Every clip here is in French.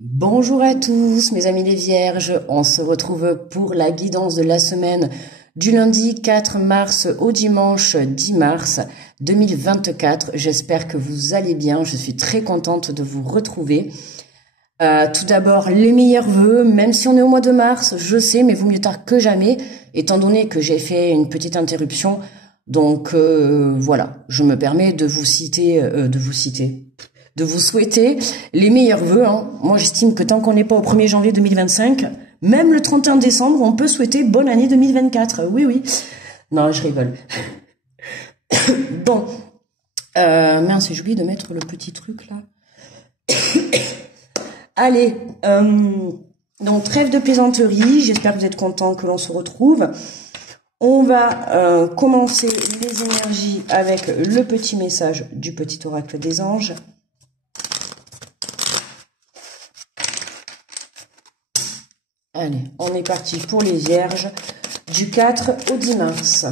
Bonjour à tous mes amis les vierges, on se retrouve pour la guidance de la semaine du lundi 4 mars au dimanche 10 mars 2024. J'espère que vous allez bien, je suis très contente de vous retrouver. Tout d'abord, les meilleurs vœux, même si on est au mois de mars, je sais, mais vaut mieux tard que jamais, étant donné que j'ai fait une petite interruption. Donc voilà, je me permets de vous souhaiter les meilleurs vœux. Hein. Moi, j'estime que tant qu'on n'est pas au 1er janvier 2025, même le 31 décembre, on peut souhaiter bonne année 2024. Oui, oui. Non, je rigole. Bon, mince, j'ai oublié de mettre le petit truc là. Allez, donc trêve de plaisanterie, j'espère que vous êtes contents que l'on se retrouve. On va commencer les énergies avec le petit message du petit oracle des anges. Allez, on est parti pour les vierges du 4 au 10 mars.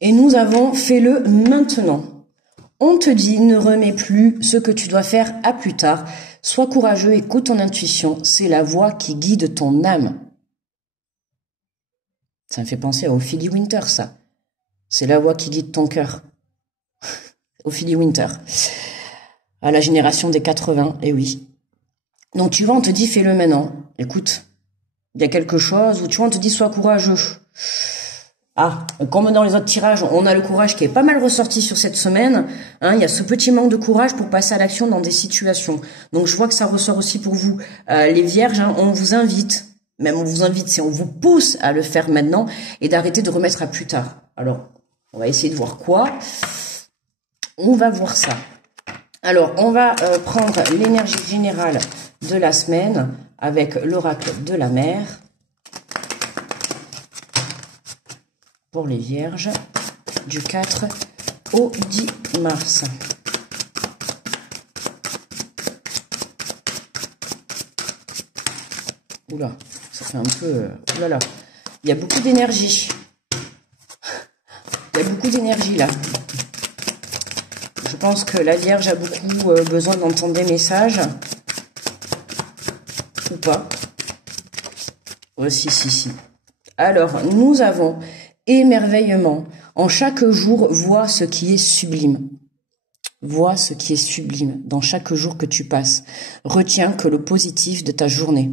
Et nous avons fait le maintenant. On te dit, ne remets plus ce que tu dois faire à plus tard. Sois courageux, écoute ton intuition. C'est la voix qui guide ton âme. Ça me fait penser à Ophélie Winter, ça. C'est la voix qui guide ton cœur. Ophélie Winter. À la génération des 80, et oui. Donc tu vois, on te dit, fais-le maintenant. Écoute, il y a quelque chose où tu vois, on te dit, sois courageux. Ah, comme dans les autres tirages, on a le courage qui est pas mal ressorti sur cette semaine. Hein, il y a ce petit manque de courage pour passer à l'action dans des situations. Donc je vois que ça ressort aussi pour vous. Les vierges, hein, on vous invite, même on vous invite, c'est on vous pousse à le faire maintenant et d'arrêter de remettre à plus tard. Alors, on va essayer de voir quoi. On va voir ça. Alors, on va prendre l'énergie générale de la semaine avec l'oracle de la mer. Pour les vierges du 4 au 10 mars. Oula, ça fait un peu... Oulala, il y a beaucoup d'énergie. Il y a beaucoup d'énergie là. Je pense que la Vierge a beaucoup besoin d'entendre des messages. Ou pas. Oh, si. Alors, nous avons... émerveillement. En chaque jour, vois ce qui est sublime. Vois ce qui est sublime dans chaque jour que tu passes. Retiens que le positif de ta journée.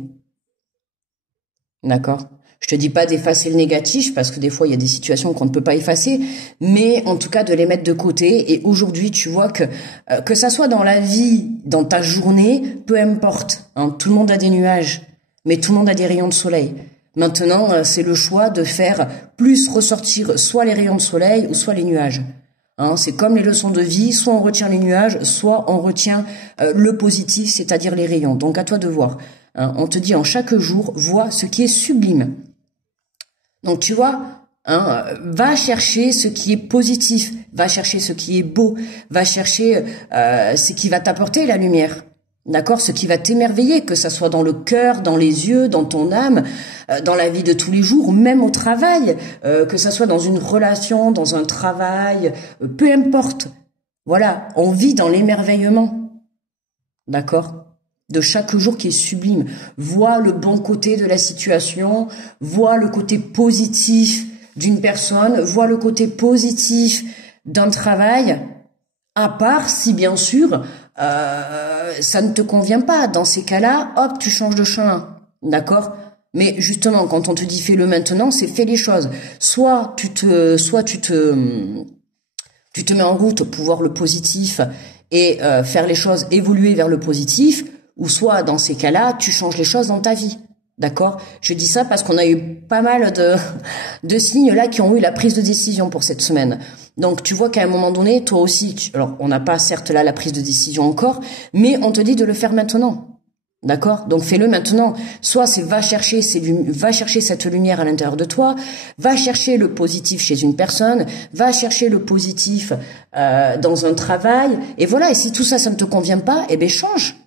D'accord? Je te dis pas d'effacer le négatif parce que des fois il y a des situations qu'on ne peut pas effacer, mais en tout cas de les mettre de côté. Et aujourd'hui, tu vois que ça soit dans la vie, dans ta journée, peu importe. Hein, tout le monde a des nuages, mais tout le monde a des rayons de soleil. Maintenant, c'est le choix de faire plus ressortir soit les rayons de soleil ou soit les nuages. Hein, c'est comme les leçons de vie, soit on retient les nuages, soit on retient le positif, c'est-à-dire les rayons. Donc à toi de voir. Hein, on te dit en chaque jour, vois ce qui est sublime. Donc tu vois, hein, va chercher ce qui est positif, va chercher ce qui est beau, va chercher ce qui va t'apporter la lumière. D'accord, ce qui va t'émerveiller, que ça soit dans le cœur, dans les yeux, dans ton âme, dans la vie de tous les jours, même au travail, que ça soit dans une relation, dans un travail, peu importe. Voilà, on vit dans l'émerveillement. D'accord, de chaque jour qui est sublime. Vois le bon côté de la situation, vois le côté positif d'une personne, vois le côté positif d'un travail, à part si bien sûr ça ne te convient pas. Dans ces cas-là, hop, tu changes de chemin. D'accord? Mais justement, quand on te dit fais-le maintenant, c'est fais les choses. Soit tu te mets en route pour voir le positif et faire les choses évoluer vers le positif, ou soit dans ces cas-là, tu changes les choses dans ta vie. D'accord? Je dis ça parce qu'on a eu pas mal de signes là qui ont eu la prise de décision pour cette semaine. Donc tu vois qu'à un moment donné, toi aussi, alors on n'a pas certes là la prise de décision encore, mais on te dit de le faire maintenant. D'accord? Donc fais-le maintenant. Soit c'est va chercher cette lumière à l'intérieur de toi, va chercher le positif chez une personne, va chercher le positif dans un travail, et voilà. Et si tout ça, ça ne te convient pas, eh bien change.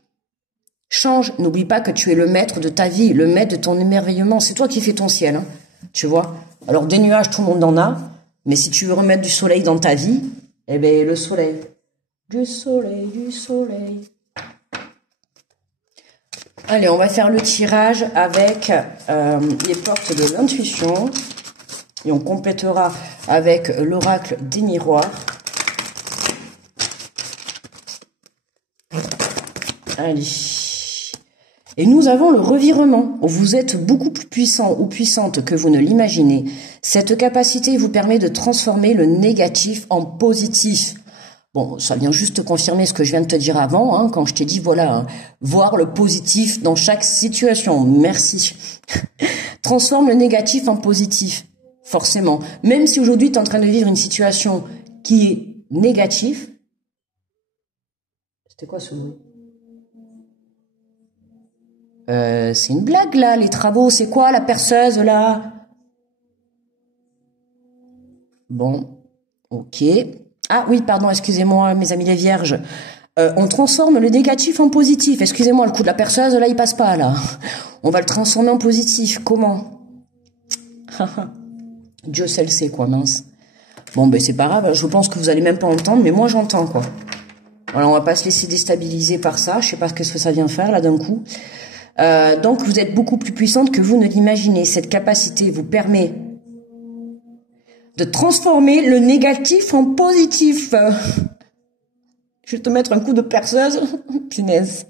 Change. N'oublie pas que tu es le maître de ta vie, le maître de ton émerveillement. C'est toi qui fais ton ciel, hein, tu vois. Alors des nuages, tout le monde en a. Mais si tu veux remettre du soleil dans ta vie, eh bien le soleil. Du soleil, du soleil. Allez, on va faire le tirage avec les portes de l'intuition. Et on complétera avec l'oracle des miroirs. Allez. Et nous avons le revirement. Vous êtes beaucoup plus puissant ou puissante que vous ne l'imaginez. Cette capacité vous permet de transformer le négatif en positif. Bon, ça vient juste confirmer ce que je viens de te dire avant, hein, quand je t'ai dit, voilà, hein, voir le positif dans chaque situation. Merci. Transforme le négatif en positif, forcément. Même si aujourd'hui, tu es en train de vivre une situation qui est négative. C'était quoi ce bruit? C'est une blague, là, les travaux. C'est quoi, la perceuse, là? Bon, ok. Ah oui, pardon, excusez-moi, mes amis les vierges. On transforme le négatif en positif. Excusez-moi, le coup de la perceuse, là, il passe pas, là. On va le transformer en positif. Comment? Dieu seul sait, quoi, mince. Bon, ben, c'est pas grave. Je pense que vous allez même pas entendre, mais moi, j'entends, quoi. Alors, on va pas se laisser déstabiliser par ça. Je sais pas ce que ça vient faire, là, d'un coup. Donc, vous êtes beaucoup plus puissante que vous ne l'imaginez. Cette capacité vous permet de transformer le négatif en positif. Je vais te mettre un coup de perceuse. Punaise.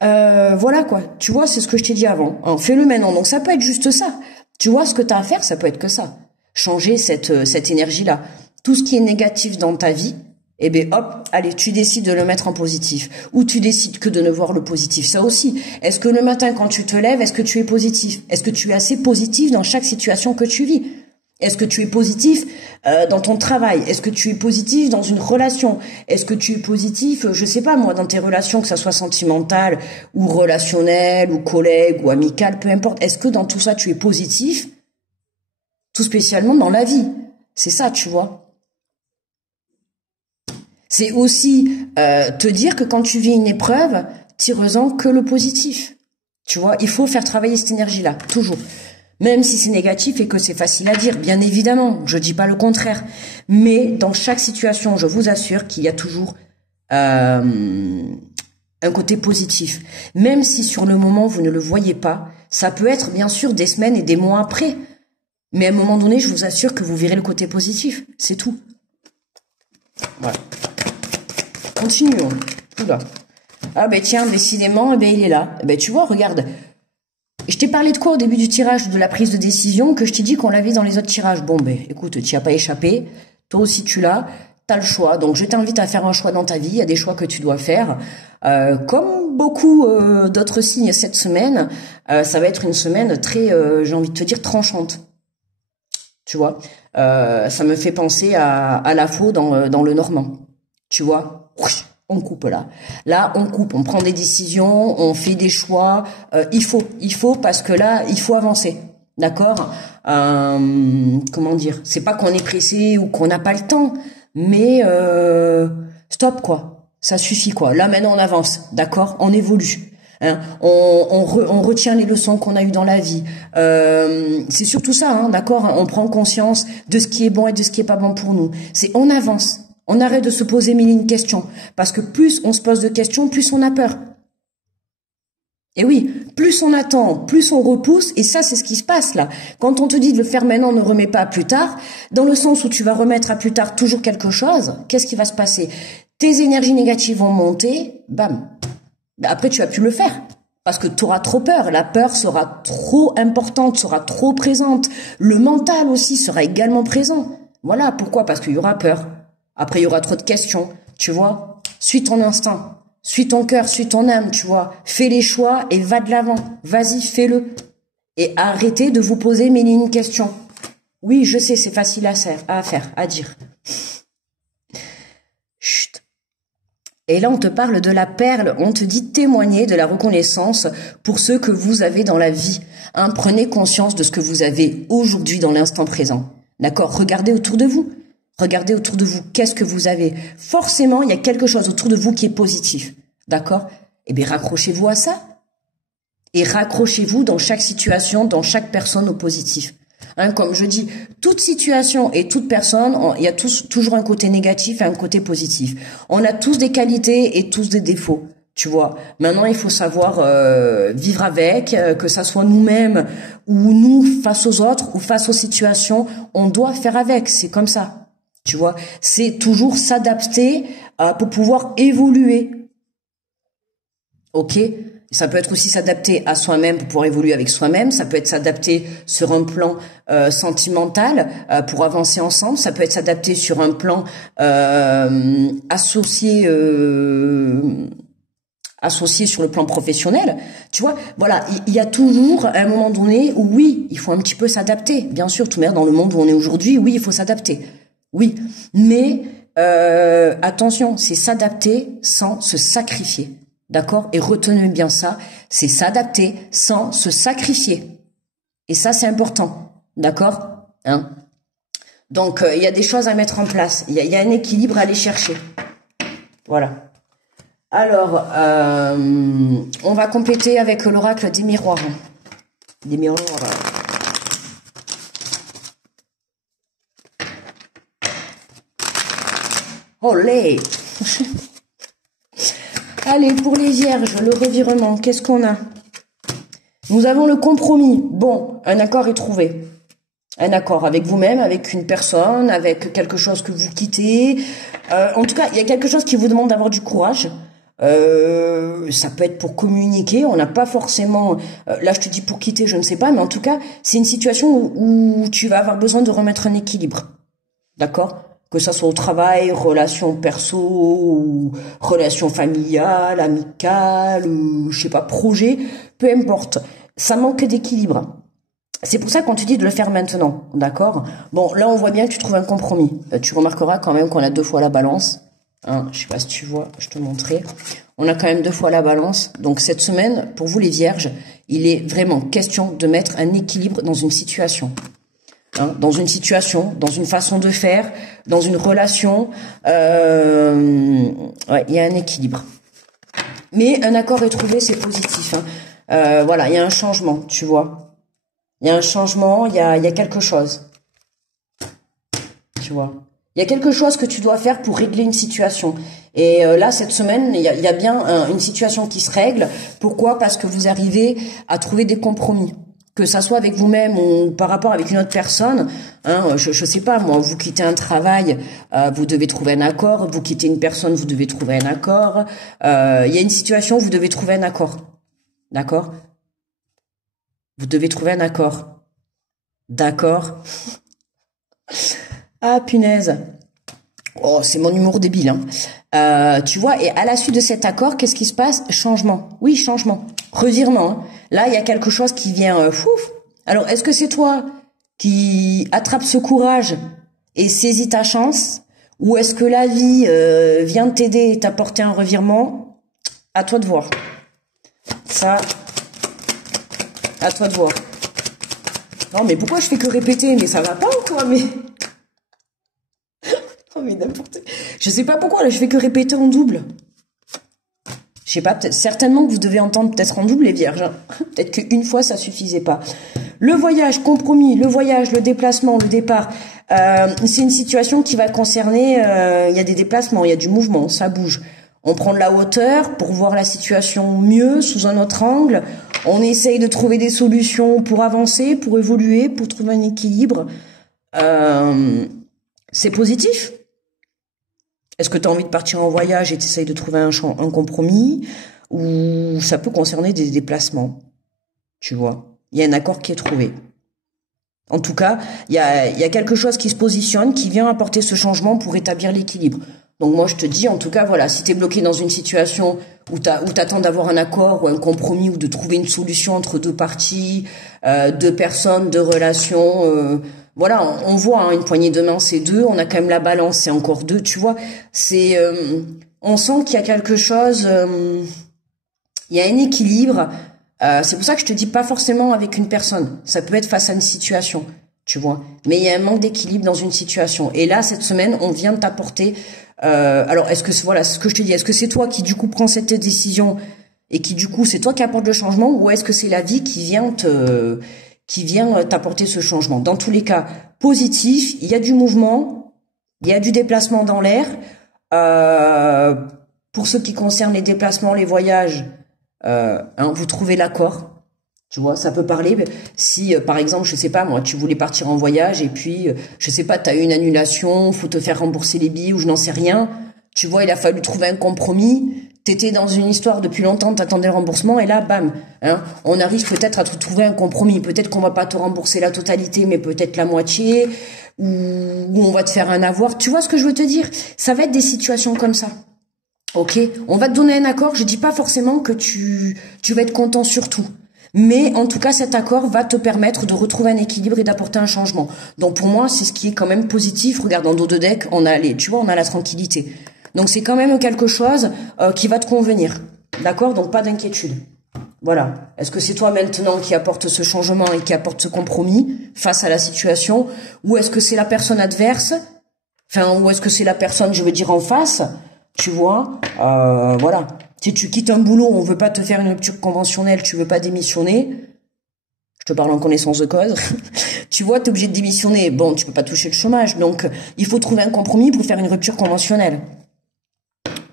Voilà, quoi. Tu vois, c'est ce que je t'ai dit avant. Hein, fais-le maintenant. Donc, ça peut être juste ça. Tu vois, ce que tu as à faire, ça peut être que ça. Changer cette énergie-là. Tout ce qui est négatif dans ta vie, eh bien, hop, allez, tu décides de le mettre en positif. Ou tu décides que de ne voir le positif. Ça aussi. Est-ce que le matin, quand tu te lèves, est-ce que tu es positif? Est-ce que tu es assez positif dans chaque situation que tu vis? Est-ce que tu es positif dans ton travail? Est-ce que tu es positif dans une relation? Est-ce que tu es positif, je sais pas moi, dans tes relations, que ça soit sentimentale ou relationnelle ou collègue ou amicale, peu importe. Est-ce que dans tout ça, tu es positif? Tout spécialement dans la vie. C'est ça, tu vois. C'est aussi te dire que quand tu vis une épreuve, tire-en que le positif. Tu vois, il faut faire travailler cette énergie-là, toujours. Même si c'est négatif et que c'est facile à dire, bien évidemment, je dis pas le contraire. Mais dans chaque situation, je vous assure qu'il y a toujours un côté positif. Même si sur le moment, vous ne le voyez pas, ça peut être bien sûr des semaines et des mois après. Mais à un moment donné, je vous assure que vous verrez le côté positif. C'est tout. Voilà. Continuons. Oula. Ah ben tiens, décidément, eh ben il est là. Eh ben tu vois, regarde. Je t'ai parlé de quoi au début du tirage? De la prise de décision, que je t'ai dit qu'on l'avait dans les autres tirages. Bon ben écoute, tu n'y as pas échappé. Toi aussi tu l'as. T'as le choix. Donc je t'invite à faire un choix dans ta vie. Il y a des choix que tu dois faire. Comme beaucoup d'autres signes cette semaine, ça va être une semaine très, j'ai envie de te dire, tranchante. Tu vois, ça me fait penser à la faux dans le Normand. Tu vois, on coupe là. Là, on coupe, on prend des décisions, on fait des choix. Il faut parce que là, il faut avancer. D'accord? Comment dire? C'est pas qu'on est pressé ou qu'on n'a pas le temps, mais stop quoi. Ça suffit quoi. Là maintenant, on avance. D'accord? On évolue. Hein, on retient les leçons qu'on a eues dans la vie. C'est surtout ça, hein, d'accord? On prend conscience de ce qui est bon et de ce qui est pas bon pour nous. C'est on avance. On arrête de se poser mille et une questions. Parce que plus on se pose de questions, plus on a peur. Et oui, plus on attend, plus on repousse. Et ça, c'est ce qui se passe là. Quand on te dit de le faire maintenant, ne remets pas à plus tard, dans le sens où tu vas remettre à plus tard toujours quelque chose, qu'est-ce qui va se passer? Tes énergies négatives vont monter, bam. Après, tu vas plus le faire. Parce que tu auras trop peur. La peur sera trop importante, sera trop présente. Le mental aussi sera également présent. Voilà, pourquoi? Parce qu'il y aura peur. Après, il y aura trop de questions, tu vois. Suis ton instinct, suis ton cœur, suis ton âme, tu vois. Fais les choix et va de l'avant. Vas-y, fais-le. Et arrêtez de vous poser mille et une questions. Oui, je sais, c'est facile à faire, à dire. Chut. Et là, on te parle de la perle, on te dit témoigner de la reconnaissance pour ce que vous avez dans la vie. Hein, prenez conscience de ce que vous avez aujourd'hui dans l'instant présent. D'accord? Regardez autour de vous. Regardez autour de vous. Qu'est-ce que vous avez? Forcément, il y a quelque chose autour de vous qui est positif. D'accord? Eh bien, raccrochez-vous à ça. Et raccrochez-vous dans chaque situation, dans chaque personne au positif. Hein, comme je dis, toute situation et toute personne, il y a toujours un côté négatif et un côté positif. On a tous des qualités et tous des défauts. Tu vois, maintenant il faut savoir vivre avec, que ça soit nous-mêmes ou nous face aux autres ou face aux situations, on doit faire avec, c'est comme ça. Tu vois, c'est toujours s'adapter pour pouvoir évoluer. Ok, ça peut être aussi s'adapter à soi-même pour pouvoir évoluer avec soi-même. Ça peut être s'adapter sur un plan sentimental pour avancer ensemble. Ça peut être s'adapter sur un plan associé sur le plan professionnel, tu vois, voilà, il y a toujours un moment donné où oui, il faut un petit peu s'adapter. Bien sûr, tout dans le monde où on est aujourd'hui, oui, il faut s'adapter. Oui, mais attention, c'est s'adapter sans se sacrifier. D'accord? Et retenez bien ça, c'est s'adapter sans se sacrifier. Et ça, c'est important. D'accord? Hein? Donc, il y a des choses à mettre en place. Il y a un équilibre à aller chercher. Voilà. Alors, on va compléter avec l'oracle des miroirs. Des miroirs. Olé! Allez, pour les vierges, le revirement, qu'est-ce qu'on a? Nous avons le compromis. Bon, un accord est trouvé. Un accord avec vous-même, avec une personne, avec quelque chose que vous quittez. En tout cas, il y a quelque chose qui vous demande d'avoir du courage. Ça peut être pour communiquer, on n'a pas forcément... là, je te dis pour quitter, je ne sais pas, mais en tout cas, c'est une situation où tu vas avoir besoin de remettre un équilibre. D'accord? Que ça soit au travail, relations perso, ou relations familiales, amicales, je sais pas, projet, peu importe. Ça manque d'équilibre. C'est pour ça qu'on te dit de le faire maintenant, d'accord? Bon, là, on voit bien que tu trouves un compromis. Tu remarqueras quand même qu'on a 2 fois la balance. Hein, je sais pas si tu vois, je te montrerai. On a quand même 2 fois la balance. Donc, cette semaine, pour vous les vierges, il est vraiment question de mettre un équilibre dans une situation. Hein, dans une situation, dans une façon de faire, dans une relation. Ouais, il y a un équilibre. Mais un accord est trouvé, c'est positif. Hein. Voilà, il y a un changement, tu vois. Il y a un changement, il y a quelque chose. Tu vois. Il y a quelque chose que tu dois faire pour régler une situation. Et là, cette semaine, il y a bien une situation qui se règle. Pourquoi? Parce que vous arrivez à trouver des compromis. Que ça soit avec vous-même ou par rapport avec une autre personne. Hein, je sais pas, moi, vous quittez un travail, vous devez trouver un accord. Vous quittez une personne, vous devez trouver un accord. Il y a une situation où vous devez trouver un accord. D'accord? Vous devez trouver un accord. D'accord? Ah, punaise. Oh, c'est mon humour débile, hein. Tu vois, et à la suite de cet accord, qu'est-ce qui se passe? Changement. Oui, changement. Revirement. Hein. Là, il y a quelque chose qui vient fouf. Alors, est-ce que c'est toi qui attrape ce courage et saisis ta chance? Ou est-ce que la vie vient t'aider et t'apporter un revirement? À toi de voir. Ça, à toi de voir. Non, mais pourquoi je fais que répéter? Mais ça va pas ou quoi? Mais... oh, mais n'importe... Je sais pas pourquoi, là, je fais que répéter en double. Je sais pas, peut-être, certainement que vous devez entendre peut-être en double les vierges. Hein. Peut-être qu'une fois, ça suffisait pas. Le voyage, compromis, le voyage, le déplacement, le départ, c'est une situation qui va concerner... il y a des déplacements, il y a du mouvement, ça bouge. On prend de la hauteur pour voir la situation mieux, sous un autre angle. On essaye de trouver des solutions pour avancer, pour évoluer, pour trouver un équilibre. C'est positif. Est-ce que tu as envie de partir en voyage et tu essayes de trouver un compromis? Ou ça peut concerner des déplacements? Tu vois, il y a un accord qui est trouvé. En tout cas, il y a quelque chose qui se positionne, qui vient apporter ce changement pour établir l'équilibre. Donc moi, je te dis, en tout cas, voilà, si tu es bloqué dans une situation où t'attends d'avoir un accord ou un compromis ou de trouver une solution entre 2 parties, 2 personnes, 2 relations... voilà, on voit hein, une poignée de main, c'est 2. On a quand même la balance, c'est encore 2. Tu vois, c'est, on sent qu'il y a quelque chose. Il y a un équilibre. C'est pour ça que je te dis pas forcément avec une personne. Ça peut être face à une situation, tu vois. Mais il y a un manque d'équilibre dans une situation. Et là, cette semaine, on vient de t'apporter. Alors, est-ce que voilà, c'est ce que je te dis. Est-ce que c'est toi qui du coup prends cette décision et qui du coup c'est toi qui apporte le changement, ou est-ce que c'est la vie qui vient qui vient t'apporter ce changement. Dans tous les cas, positif, il y a du mouvement, il y a du déplacement dans l'air. Pour ce qui concerne les déplacements, les voyages, vous trouvez l'accord. Tu vois, ça peut parler. Si, par exemple, je sais pas, moi, tu voulais partir en voyage et puis, je sais pas, t'as eu une annulation, faut te faire rembourser les billets ou je n'en sais rien. Tu vois, il a fallu trouver un compromis. T'étais dans une histoire depuis longtemps, t'attendais le remboursement et là, bam, on arrive peut-être à te trouver un compromis. Peut-être qu'on va pas te rembourser la totalité, mais peut-être la moitié, ou on va te faire un avoir. Tu vois ce que je veux te dire? Ça va être des situations comme ça. Ok, on va te donner un accord. Je dis pas forcément que tu vas être content sur tout. Mais en tout cas, cet accord va te permettre de retrouver un équilibre et d'apporter un changement. Donc pour moi, c'est ce qui est quand même positif. Regarde, en dos de deck, on a la tranquillité. Donc c'est quand même quelque chose qui va te convenir. D'accord? Donc pas d'inquiétude. Voilà. Est-ce que c'est toi maintenant qui apporte ce changement et qui apporte ce compromis face à la situation? Ou est-ce que c'est la personne adverse? Ou est-ce que c'est la personne, je veux dire, en face? Tu vois? Voilà. Si tu quittes un boulot, on veut pas te faire une rupture conventionnelle, tu veux pas démissionner, je te parle en connaissance de cause, tu vois, t'es obligé de démissionner, bon, tu peux pas toucher le chômage, donc il faut trouver un compromis pour faire une rupture conventionnelle.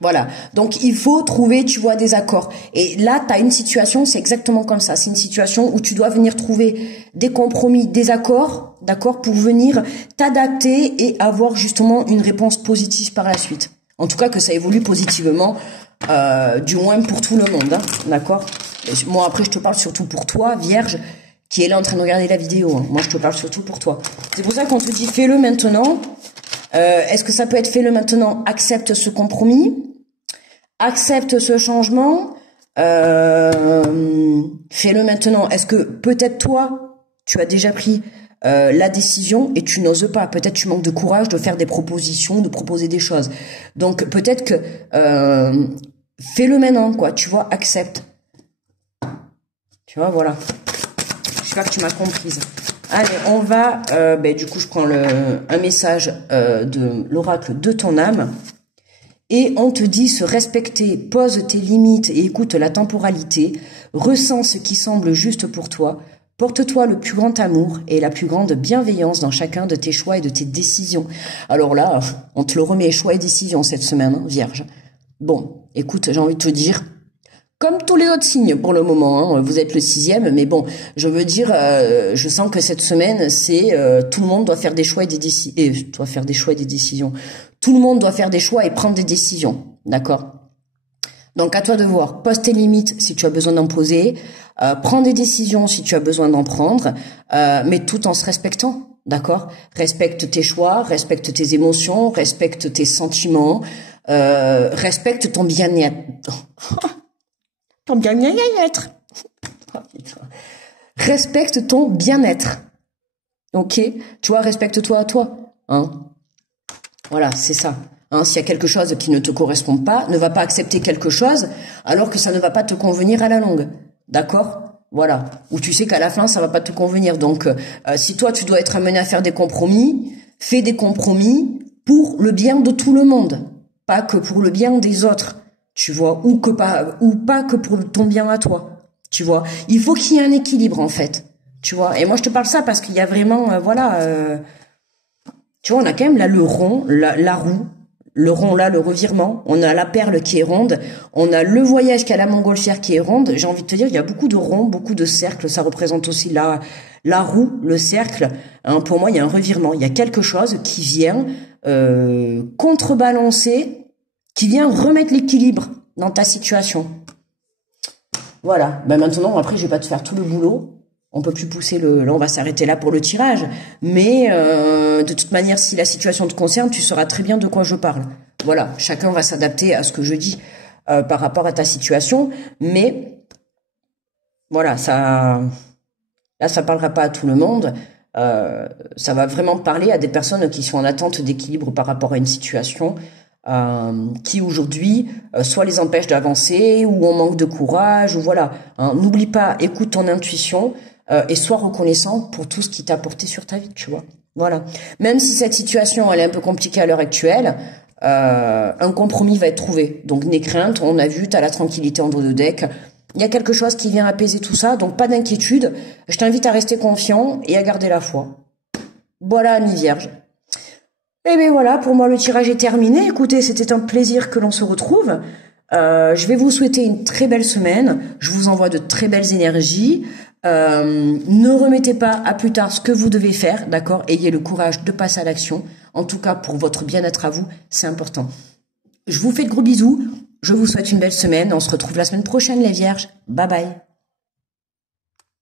Voilà, donc il faut trouver, tu vois, des accords. Et là, t'as une situation, c'est exactement comme ça, c'est une situation où tu dois venir trouver des compromis, des accords, d'accord, pour venir t'adapter et avoir justement une réponse positive par la suite. En tout cas, que ça évolue positivement, du moins pour tout le monde, hein, d'accord? Moi, après, je te parle surtout pour toi, vierge, qui est là en train de regarder la vidéo. Hein. Moi, je te parle surtout pour toi. C'est pour ça qu'on te dit, fais-le maintenant. Est-ce que ça peut être fais-le maintenant? Accepte ce compromis. Accepte ce changement. Fais-le maintenant. Est-ce que peut-être toi, tu as déjà pris la décision et tu n'oses pas. Peut-être tu manques de courage de faire des propositions, de proposer des choses. Donc peut-être que fais-le maintenant, quoi. Tu vois, accepte. Tu vois, voilà. J'espère que tu m'as comprise. Allez, on va. Du coup, je prends un message de l'oracle de ton âme. Et on te dit se respecter, pose tes limites et écoute la temporalité, ressens ce qui semble juste pour toi, porte-toi le plus grand amour et la plus grande bienveillance dans chacun de tes choix et de tes décisions. Alors là, on te le remet, choix et décisions cette semaine, hein, vierge. Bon, écoute, j'ai envie de te dire, comme tous les autres signes pour le moment, hein, vous êtes le 6e, mais bon, je veux dire, je sens que cette semaine, c'est tout le monde doit faire des choix et des décisions. Tout le monde doit faire des choix et prendre des décisions, d'accord? Donc à toi de voir, pose tes limites si tu as besoin d'en poser, prends des décisions si tu as besoin d'en prendre, mais tout en se respectant, d'accord? Respecte tes choix, respecte tes émotions, respecte tes sentiments, respecte ton bien-être. Ton bien-être. Respecte ton bien-être. Ok? Tu vois, respecte-toi à toi. Hein? Voilà, c'est ça. Hein, s'il y a quelque chose qui ne te correspond pas, ne va pas accepter quelque chose alors que ça ne va pas te convenir à la longue. D'accord? Voilà. Ou tu sais qu'à la fin, ça va pas te convenir. Donc, si toi, tu dois être amené à faire des compromis, fais des compromis pour le bien de tout le monde. Pas que pour le bien des autres. Tu vois, ou pas que pour ton bien à toi. Tu vois, il faut qu'il y ait un équilibre en fait. Tu vois, et moi je te parle ça parce qu'il y a vraiment, tu vois, on a quand même là le rond, la roue, le rond là, le revirement. On a la perle qui est ronde, on a le voyage qui a la montgolfière qui est ronde. J'ai envie de te dire, il y a beaucoup de ronds, beaucoup de cercles. Ça représente aussi la roue, le cercle. Hein, pour moi, il y a un revirement. Il y a quelque chose qui vient contrebalancer, qui vient remettre l'équilibre dans ta situation. Voilà. Ben maintenant, après, je vais pas te faire tout le boulot. On peut plus pousser là, on va s'arrêter là pour le tirage. Mais de toute manière, si la situation te concerne, tu sauras très bien de quoi je parle. Voilà. Chacun va s'adapter à ce que je dis par rapport à ta situation. Mais voilà, là, ça parlera pas à tout le monde. Ça va vraiment parler à des personnes qui sont en attente d'équilibre par rapport à une situation. Qui aujourd'hui soit les empêche d'avancer ou on manque de courage ou voilà. Hein, n'oublie pas, écoute ton intuition et sois reconnaissant pour tout ce qui t'a apporté sur ta vie, tu vois. Voilà. Même si cette situation elle est un peu compliquée à l'heure actuelle, un compromis va être trouvé. Donc n'aie crainte, on a vu, t'as la tranquillité en dos de deck. Il y a quelque chose qui vient apaiser tout ça, donc pas d'inquiétude. Je t'invite à rester confiant et à garder la foi. Voilà, ami Vierge. Et bien voilà, pour moi le tirage est terminé. Écoutez, c'était un plaisir que l'on se retrouve. Je vais vous souhaiter une très belle semaine. Je vous envoie de très belles énergies. Ne remettez pas à plus tard ce que vous devez faire, d'accord? Ayez le courage de passer à l'action. En tout cas, pour votre bien-être à vous, c'est important. Je vous fais de gros bisous. Je vous souhaite une belle semaine. On se retrouve la semaine prochaine, les Vierges. Bye bye.